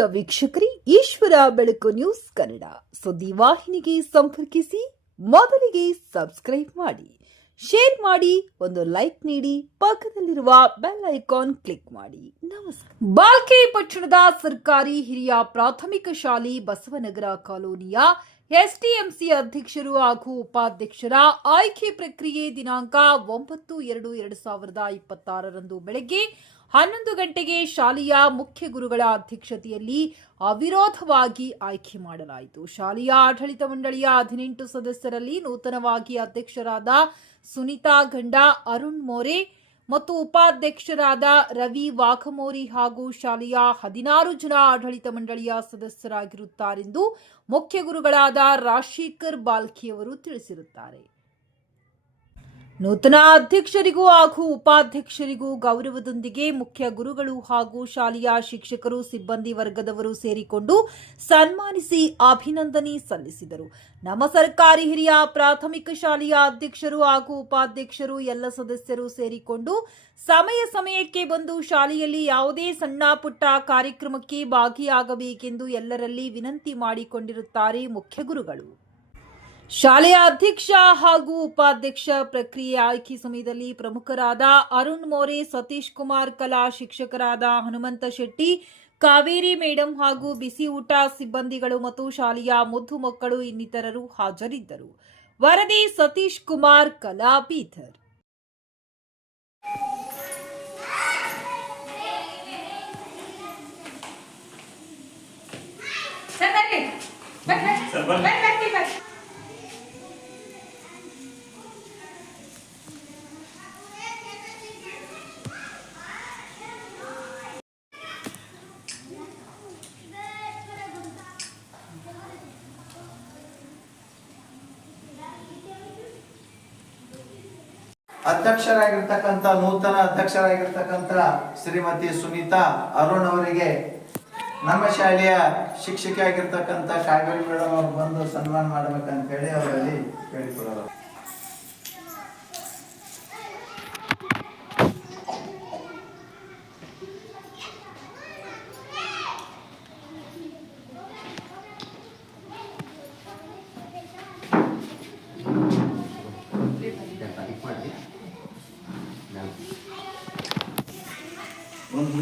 ಪ್ರಿಯ ವೀಕ್ಷಕರೇ, ಈಶ್ವರ ಬೆಳಕು ನ್ಯೂಸ್ ಕನ್ನಡ ಸುದ್ದಿ ವಾಹಿನಿಗೆ ಸಂಪರ್ಕಿಸಿ. ಮೊದಲಿಗೆ ಸಬ್ಸ್ಕ್ರೈಬ್ ಮಾಡಿ, ಶೇರ್ ಮಾಡಿ, ಒಂದು ಲೈಕ್ ನೀಡಿ, ಪಕ್ಕದಲ್ಲಿರುವ ಬೆಲ್ ಐಕಾನ್ ಕ್ಲಿಕ್ ಮಾಡಿ. ನಮಸ್ಕಾರ. ಬಾಲ್ಕಿ ಪಟ್ಟಣದ ಸರ್ಕಾರಿ ಹಿರಿಯ ಪ್ರಾಥಮಿಕ ಶಾಲೆ ಬಸವನಗರ ಕಾಲೋನಿಯ ಎಸ್ಟಿಎಂಸಿ ಅಧ್ಯಕ್ಷರು ಹಾಗೂ ಉಪಾಧ್ಯಕ್ಷರ ಆಯ್ಕೆ ಪ್ರಕ್ರಿಯೆ ದಿನಾಂಕ 9/2/2026 ಬೆಳಗ್ಗೆ 11 ಗಂಟೆಗೆ ಶಾಲೆಯ ಮುಖ್ಯ ಗುರುಗಳ ಅಧ್ಯಕ್ಷತೆಯಲ್ಲಿ ಅವಿರೋಧವಾಗಿ ಆಯ್ಕೆ ಮಾಡಲಾಯಿತು. ಶಾಲೆಯ ಆಡಳಿತ ಮಂಡಳಿಯ 18 ಸದಸ್ಯರಲ್ಲಿ ನೂತನವಾಗಿ ಅಧ್ಯಕ್ಷರಾದ ಸುನೀತಾ ಗಂಡ, ಅರುಣ್ ಮೋರೆ ಮತ್ತು ಉಪಾಧ್ಯಕ್ಷರಾದ ರವಿ ವಾಘಮೋರಿ ಹಾಗೂ ಶಾಲೆಯ 16 ಜನ ಆಡಳಿತ ಮಂಡಳಿಯ ಸದಸ್ಯರಾಗಿರುತ್ತಾರೆಂದು ಮುಖ್ಯ ಗುರುಗಳಾದ ರಾಜಶೇಖರ್ ಬಾಲ್ಕಿಯವರು ತಿಳಿಸಿರುತ್ತಾರೆ. ನೂತನ ಅಧ್ಯಕ್ಷರಿಗೂ ಹಾಗೂ ಉಪಾಧ್ಯಕ್ಷರಿಗೂ ಗೌರವದೊಂದಿಗೆ ಮುಖ್ಯ ಗುರುಗಳು ಹಾಗೂ ಶಾಲೆಯ ಶಿಕ್ಷಕರು, ಸಿಬ್ಬಂದಿ ವರ್ಗದವರು ಸೇರಿಕೊಂಡು ಸನ್ಮಾನಿಸಿ ಅಭಿನಂದನೆ ಸಲ್ಲಿಸಿದರು. ನಮ್ಮ ಸರ್ಕಾರಿ ಹಿರಿಯ ಪ್ರಾಥಮಿಕ ಶಾಲೆಯ ಅಧ್ಯಕ್ಷರು ಹಾಗೂ ಉಪಾಧ್ಯಕ್ಷರು ಎಲ್ಲ ಸದಸ್ಯರು ಸೇರಿಕೊಂಡು ಸಮಯಕ್ಕೆ ಬಂದು ಶಾಲೆಯಲ್ಲಿ ಯಾವುದೇ ಸಣ್ಣ ಪುಟ್ಟ ಕಾರ್ಯಕ್ರಮಕ್ಕೆ ಭಾಗಿಯಾಗಬೇಕೆಂದು ಎಲ್ಲರಲ್ಲಿ ವಿನಂತಿ ಮಾಡಿಕೊಂಡಿರುತ್ತಾರೆ ಮುಖ್ಯ ಗುರುಗಳು. ಶಾಲೆಯ ಅಧ್ಯಕ್ಷ ಹಾಗೂ ಉಪಾಧ್ಯಕ್ಷ ಪ್ರಕ್ರಿಯೆ ಆಯ್ಕೆ ಸಮಯದಲ್ಲಿ ಪ್ರಮುಖರಾದ ಅರುಣ್ ಮೋರೆ, ಸತೀಶ್ ಕುಮಾರ್, ಕಲಾ ಶಿಕ್ಷಕರಾದ ಹನುಮಂತ ಶೆಟ್ಟಿ, ಕಾವೇರಿ ಮೇಡಂ ಹಾಗೂ ಬಿಸಿ ಊಟ ಸಿಬ್ಬಂದಿಗಳು ಮತ್ತು ಶಾಲೆಯ ಮುದ್ದು ಮಕ್ಕಳು ಇನ್ನಿತರರು ಹಾಜರಿದ್ದರು. ವರದಿ ಸತೀಶ್ ಕುಮಾರ್, ಕಲಾ ಬೀದರ್. ಅಧ್ಯಕ್ಷರಾಗಿರ್ತಕ್ಕಂಥ ನೂತನ ಅಧ್ಯಕ್ಷರಾಗಿರ್ತಕ್ಕಂಥ ಶ್ರೀಮತಿ ಸುನೀತಾ ಅರುಣ್ ಅವರಿಗೆ ನಮ್ಮ ಶಾಲೆಯ ಶಿಕ್ಷಕಿ ಆಗಿರ್ತಕ್ಕಂಥ ಕಾವೇರಿ ಮೇಡಮ್ ಅವರು ಬಂದು ಸನ್ಮಾನ ಮಾಡ್ಬೇಕಂತ ಹೇಳಿ ಅವರಲ್ಲಿ ಕೇಳಿಕೊಳ್ಳೋರು. ಒಂದು